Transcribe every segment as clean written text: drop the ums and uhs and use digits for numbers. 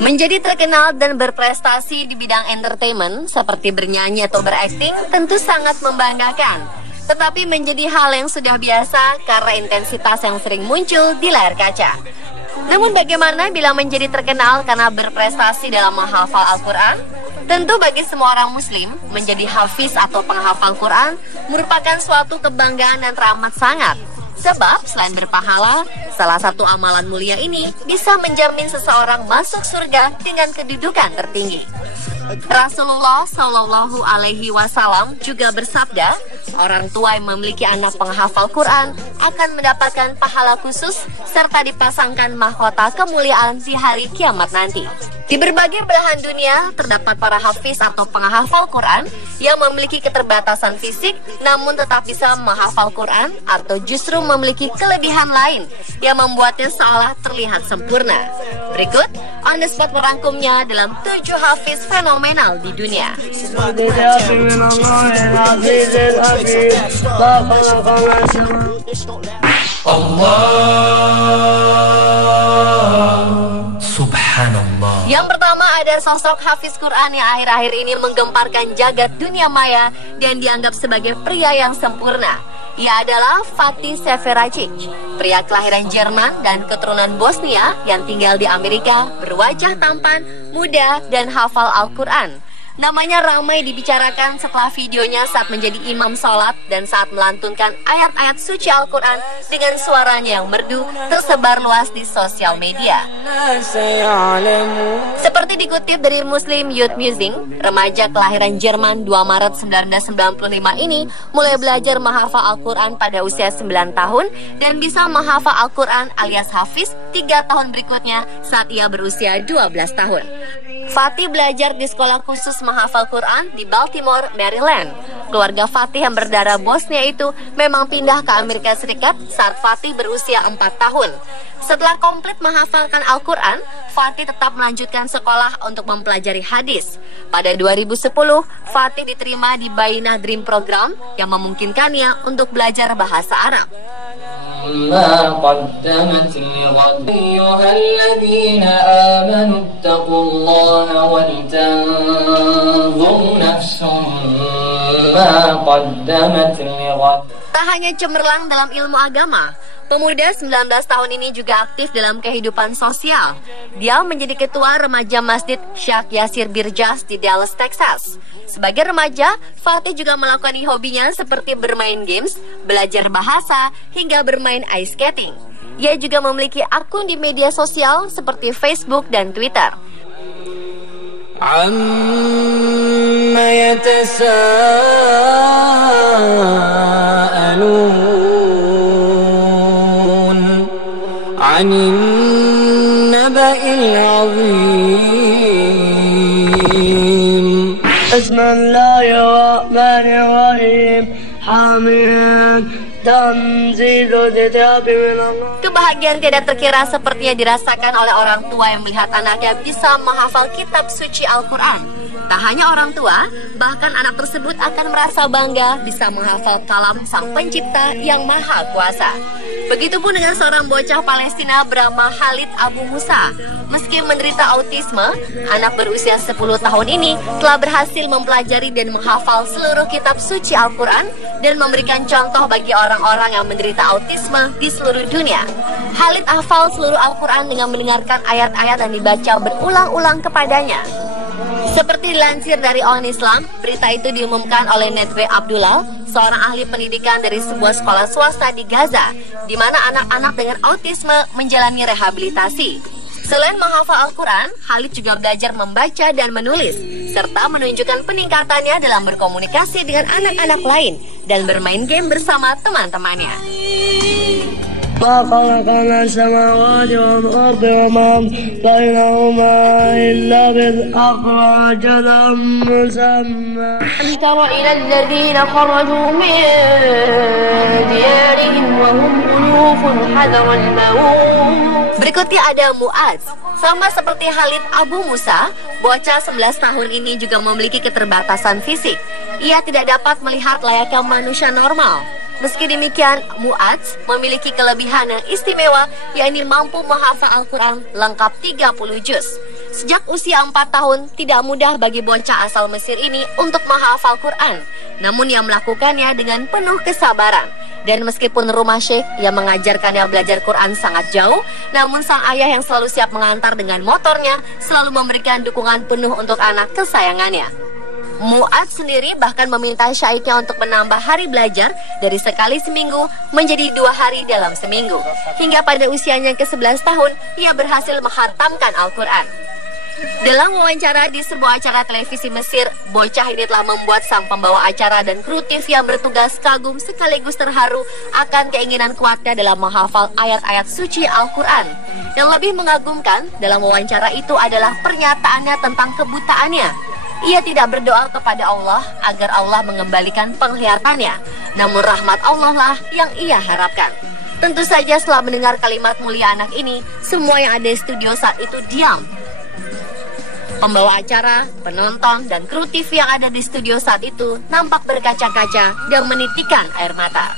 Menjadi terkenal dan berprestasi di bidang entertainment seperti bernyanyi atau berakting tentu sangat membanggakan. Tetapi menjadi hal yang sudah biasa karena intensitas yang sering muncul di layar kaca. Namun bagaimana bila menjadi terkenal karena berprestasi dalam menghafal Al-Quran? Tentu bagi semua orang muslim, menjadi hafiz atau penghafal Quran merupakan suatu kebanggaan dan teramat sangat. Sebab selain berpahala, salah satu amalan mulia ini bisa menjamin seseorang masuk surga dengan kedudukan tertinggi. Rasulullah Shallallahu Alaihi Wasallam juga bersabda, orang tua yang memiliki anak penghafal Quran akan mendapatkan pahala khusus serta dipasangkan mahkota kemuliaan di hari kiamat nanti. Di berbagai belahan dunia terdapat para hafiz atau penghafal Quran yang memiliki keterbatasan fisik namun tetap bisa menghafal Quran atau justru memiliki kelebihan lain yang membuatnya seolah terlihat sempurna. Berikut on the spot merangkumnya dalam 7 hafiz fenomenal di dunia. Subhanallah. Yang pertama ada sosok hafiz Quran yang akhir-akhir ini menggemparkan jagat dunia maya dan dianggap sebagai pria yang sempurna. Ia adalah Fatih Severacic, pria kelahiran Jerman dan keturunan Bosnia yang tinggal di Amerika, berwajah tampan, muda, dan hafal Al-Quran. Namanya ramai dibicarakan setelah videonya saat menjadi imam sholat dan saat melantunkan ayat-ayat suci Al-Quran dengan suaranya yang merdu tersebar luas di sosial media. Seperti dikutip dari Muslim Youth Musing, remaja kelahiran Jerman 2 Maret 1995 ini mulai belajar menghafal Al-Quran pada usia 9 tahun dan bisa menghafal Al-Quran alias hafiz 3 tahun berikutnya saat ia berusia 12 tahun. Fatih belajar di sekolah khusus menghafal Quran di Baltimore, Maryland. Keluarga Fatih yang berdarah Bosnia itu memang pindah ke Amerika Serikat saat Fatih berusia 4 tahun. Setelah komplit menghafalkan Al-Quran, Fatih tetap melanjutkan sekolah untuk mempelajari hadis. Pada 2010, Fatih diterima di Bainah Dream Program yang memungkinkannya untuk belajar bahasa Arab. ما قدمت لغد أيها الذين آمنوا اتقوا الله ولتنظر نفس ما قدمت لغد. Tak hanya cemerlang dalam ilmu agama, pemuda 19 tahun ini juga aktif dalam kehidupan sosial. Dia menjadi ketua remaja Masjid Syekh Yasir Birjas di Dallas, Texas. Sebagai remaja, Fatih juga melakukan hobinya seperti bermain games, belajar bahasa, hingga bermain ice skating. Ia juga memiliki akun di media sosial seperti Facebook dan Twitter. عما يتساءلون عن النبأ العظيم بسم الله الرحمن الرحيم حميد تنزيل الكتاب من الله. Kebahagiaan tidak terkira sepertinya dirasakan oleh orang tua yang melihat anaknya bisa menghafal kitab suci Al-Quran. Tak hanya orang tua, bahkan anak tersebut akan merasa bangga bisa menghafal kalam Sang Pencipta yang Maha Kuasa. Begitupun dengan seorang bocah Palestina bernama Khalid Abu Musa. Meski menderita autisme, anak berusia 10 tahun ini telah berhasil mempelajari dan menghafal seluruh kitab suci Al-Quran dan memberikan contoh bagi orang-orang yang menderita autisme di seluruh dunia. Khalid hafal seluruh Al-Quran dengan mendengarkan ayat-ayat yang dibaca berulang-ulang kepadanya. Seperti dilansir dari On Islam, berita itu diumumkan oleh Nedwe Abdullah, seorang ahli pendidikan dari sebuah sekolah swasta di Gaza, di mana anak-anak dengan autisme menjalani rehabilitasi. Selain menghafal Al-Quran, Khalid juga belajar membaca dan menulis, serta menunjukkan peningkatannya dalam berkomunikasi dengan anak-anak lain dan bermain game bersama teman-temannya. ما خلقنا السماوات والأرض وما بينهما إلا بالحق وأجل مسمى. ألم تر إلى الذين خرجوا من ديارهم وهم ألوف حذر الموت. Berikutnya ada Muaz. Sama seperti Khalid Abu Musa, bocah 11 tahun ini juga memiliki keterbatasan fisik. Ia tidak dapat melihat layaknya manusia normal. Meski demikian, Mu'adz memiliki kelebihan yang istimewa, yakni mampu menghafal Al-Quran lengkap 30 juz. Sejak usia 4 tahun, tidak mudah bagi bocah asal Mesir ini untuk menghafal Quran. Namun ia melakukannya dengan penuh kesabaran. Dan meskipun rumah Syekh yang mengajarkannya belajar Quran sangat jauh, namun sang ayah yang selalu siap mengantar dengan motornya selalu memberikan dukungan penuh untuk anak kesayangannya. Mu'adz sendiri bahkan meminta syaikhnya untuk menambah hari belajar dari sekali seminggu menjadi 2 hari dalam seminggu. Hingga pada usianya ke-11 tahun, ia berhasil menghatamkan Al-Quran. Dalam wawancara di sebuah acara televisi Mesir, bocah ini telah membuat sang pembawa acara dan kru TV yang bertugas kagum sekaligus terharu akan keinginan kuatnya dalam menghafal ayat-ayat suci Al-Quran. Yang lebih mengagumkan dalam wawancara itu adalah pernyataannya tentang kebutaannya. Ia tidak berdoa kepada Allah agar Allah mengembalikan penglihatannya, namun rahmat Allah lah yang ia harapkan. Tentu saja setelah mendengar kalimat mulia anak ini, semua yang ada di studio saat itu diam. Pembawa acara, penonton, dan kru TV yang ada di studio saat itu nampak berkaca-kaca dan menitikkan air mata.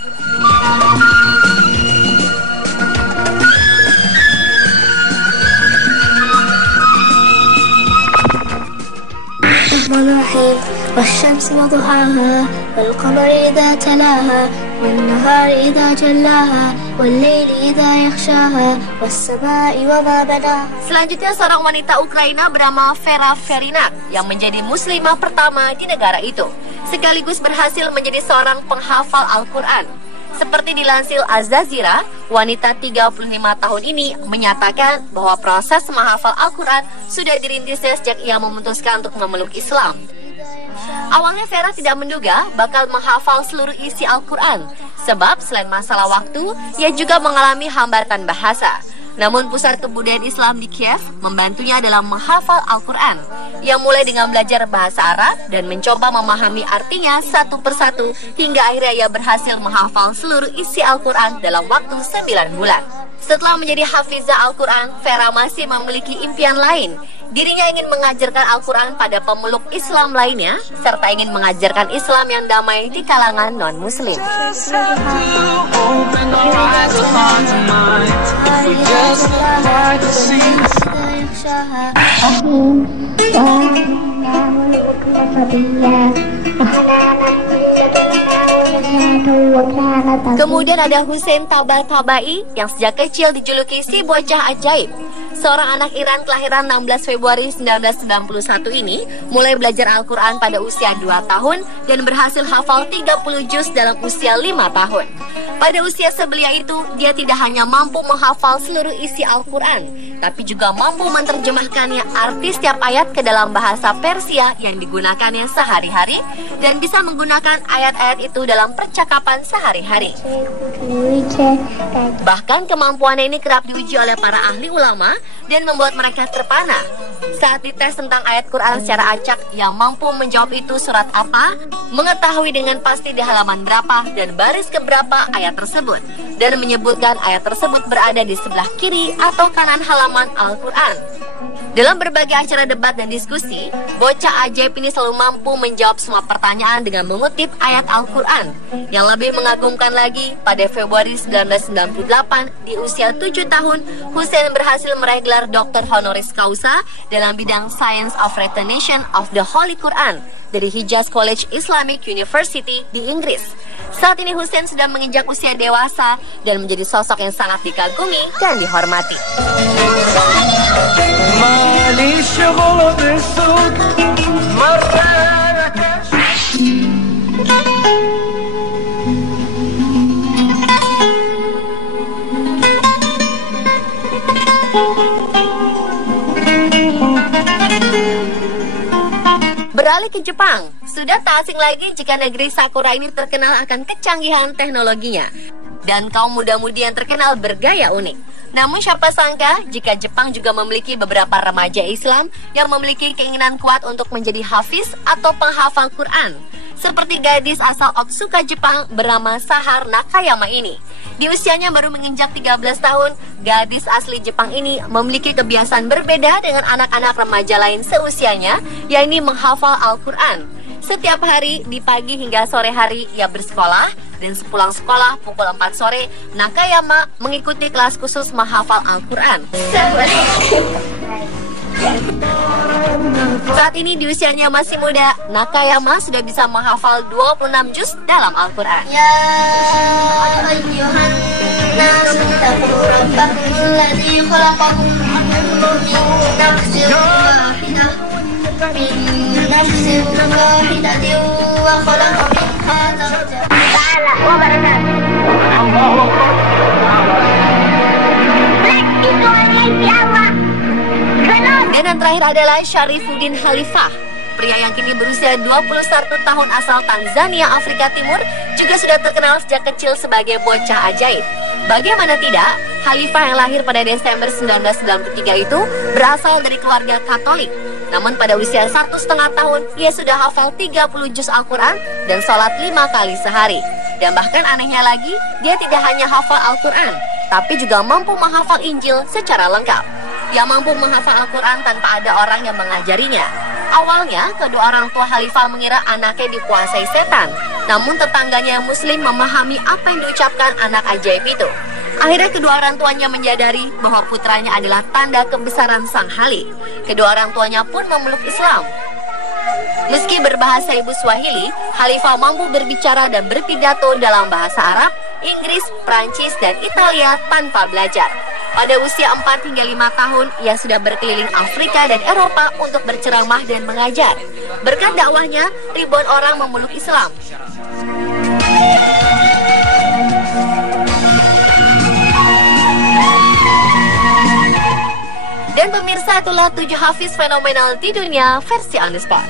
Bismillahirrahmanirrahim. Wasyamsi wa duhaha wal qamari idza talaha wan nahari idza jallaha wal laili idza yaghshaha was samai wa ma banaha. Selanjutnya seorang wanita Ukraina bernama Vera Ferinat yang menjadi muslimah pertama di negara itu, sekaligus berhasil menjadi seorang penghafal Al-Quran. Seperti dilansir Al Jazeera, wanita 35 tahun ini menyatakan bahwa proses menghafal Al-Quran sudah dirintisnya sejak ia memutuskan untuk memeluk Islam. Awalnya Vera tidak menduga bakal menghafal seluruh isi Al-Quran, sebab selain masalah waktu, ia juga mengalami hambatan bahasa. Namun pusat kebudayaan Islam di Kiev membantunya dalam menghafal Al-Quran. Ia mulai dengan belajar bahasa Arab dan mencoba memahami artinya satu persatu hingga akhirnya ia berhasil menghafal seluruh isi Al-Quran dalam waktu 9 bulan. Setelah menjadi hafizah Al-Quran, Vera masih memiliki impian lain. Dirinya ingin mengajarkan Al-Quran pada pemeluk Islam lainnya, serta ingin mengajarkan Islam yang damai di kalangan non-Muslim. Kemudian ada Hussein Tabatabai yang sejak kecil dijuluki si bocah ajaib. Seorang anak Iran kelahiran 16 Februari 1991 ini mulai belajar Al-Quran pada usia 2 tahun dan berhasil hafal 30 juz dalam usia 5 tahun. Pada usia sebelia itu, dia tidak hanya mampu menghafal seluruh isi Al-Quran, tapi juga mampu menerjemahkannya arti setiap ayat ke dalam bahasa Persia yang digunakannya sehari-hari dan bisa menggunakan ayat-ayat itu dalam percakapan sehari-hari. Bahkan kemampuannya ini kerap diuji oleh para ahli ulama dan membuat mereka terpana. Saat dites tentang ayat Quran secara acak, yang mampu menjawab itu surat apa, mengetahui dengan pasti di halaman berapa dan baris keberapa ayat tersebut, dan menyebutkan ayat tersebut berada di sebelah kiri atau kanan halaman Al-Quran. Dalam berbagai acara debat dan diskusi, bocah ajaib ini selalu mampu menjawab semua pertanyaan dengan mengutip ayat Al-Quran. Yang lebih mengagumkan lagi, pada Februari 1998, di usia 7 tahun, Hussein berhasil meraih gelar Dr. Honoris Causa dalam bidang Science of Retention of the Holy Quran dari Hijaz College Islamic University di Inggris. Saat ini Hussein sudah menginjak usia dewasa dan menjadi sosok yang sangat dikagumi dan dihormati. Beralih ke Jepang, sudah tak asing lagi jika negeri Sakura ini terkenal akan kecanggihan teknologinya dan kaum muda-mudi yang terkenal bergaya unik. Namun siapa sangka jika Jepang juga memiliki beberapa remaja Islam yang memiliki keinginan kuat untuk menjadi hafiz atau penghafal Quran. Seperti gadis asal Otsuka, Jepang bernama Sahar Nakayama ini. Di usianya baru menginjak 13 tahun, gadis asli Jepang ini memiliki kebiasaan berbeda dengan anak-anak remaja lain seusianya, yakni menghafal Al-Quran. Setiap hari, di pagi hingga sore hari, ia bersekolah Dan sepulang sekolah pukul 4 sore, Nakayama mengikuti kelas khusus menghafal Al-Quran. Saat ini di usianya masih muda, Nakayama sudah bisa menghafal 26 juz dalam Al-Quran. Ya ayyuhan nas taqu rabbakum alladzi khalaqakum min nafsin wahidatin wa khalaqa minha zawjaha. Ta'ala wa barakatuh. Dan yang terakhir adalah Syarifuddin Khalifah. Pria yang kini berusia 21 tahun asal Tanzania, Afrika Timur, juga sudah terkenal sejak kecil sebagai bocah ajaib. Bagaimana tidak, Khalifah yang lahir pada Desember 1993 itu berasal dari keluarga Katolik. Namun pada usia 1,5 tahun, ia sudah hafal 30 juz Al-Quran dan sholat 5 kali sehari. Dan bahkan anehnya lagi, dia tidak hanya hafal Al-Quran, tapi juga mampu menghafal Injil secara lengkap. Dia mampu menghafal Al-Quran tanpa ada orang yang mengajarinya. Awalnya, kedua orang tua Khalifah mengira anaknya dikuasai setan. Namun tetangganya yang muslim memahami apa yang diucapkan anak ajaib itu. Akhirnya kedua orang tuanya menyadari bahwa putranya adalah tanda kebesaran sang Khalik. Kedua orang tuanya pun memeluk Islam. Meski berbahasa ibu Swahili, Khalifah mampu berbicara dan berpidato dalam bahasa Arab, Inggris, Prancis, dan Italia tanpa belajar. Pada usia 4 hingga 5 tahun, ia sudah berkeliling Afrika dan Eropa untuk berceramah dan mengajar. Berkat dakwahnya, ribuan orang memeluk Islam. Dan pemirsa, itulah 7 hafiz fenomenal di dunia versi Anuska.